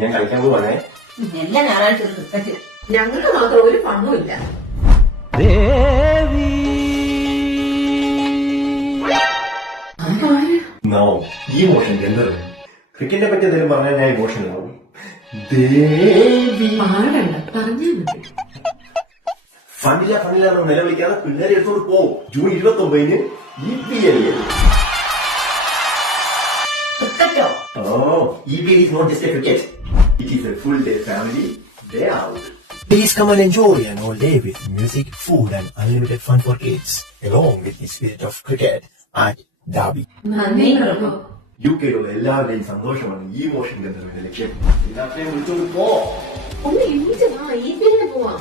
ഞാൻ കളിക്കാൻ പോവാണേ. എല്ലാ ഞായറാഴ്ച ഒരു ക്രിക്കറ്റ്. ഞങ്ങൾക്ക് മാത്രം ഒരു പണവും ഇല്ല. No, emotion gender. ക്രിക്കറ്റിനെ പറ്റി എന്തെങ്കിലും പറഞ്ഞാൽ ഞാൻ ഇമോഷണൽ ആവും. ദേവി പാടണ്ട, പറഞ്ഞാ മതി. ഫണ്ടില്ല എന്ന് നിലവിളിക്കാതെ പിള്ളേരെ എടുത്തോണ്ട് പോകും. June 29 EPL. ക്രിക്കറ്റോ? Oh, EPL is not just a cricket. It is a full day family day out. Please come and enjoy an all day with music, food and unlimited fun for kids, along with the spirit of cricket at Derby. നന്ദി പ്രഭു. UKയിലുള്ള എല്ലാവരുടെയും സന്തോഷമാണ് ഈ motion കേന്ദ്രത്തിന്റെ ലക്ഷ്യം. എല്ലാവരെയും വിളിച്ചോണ്ട് പോ. ഒന്ന് എണീറ്റ് വാ, ഈ പോവാം.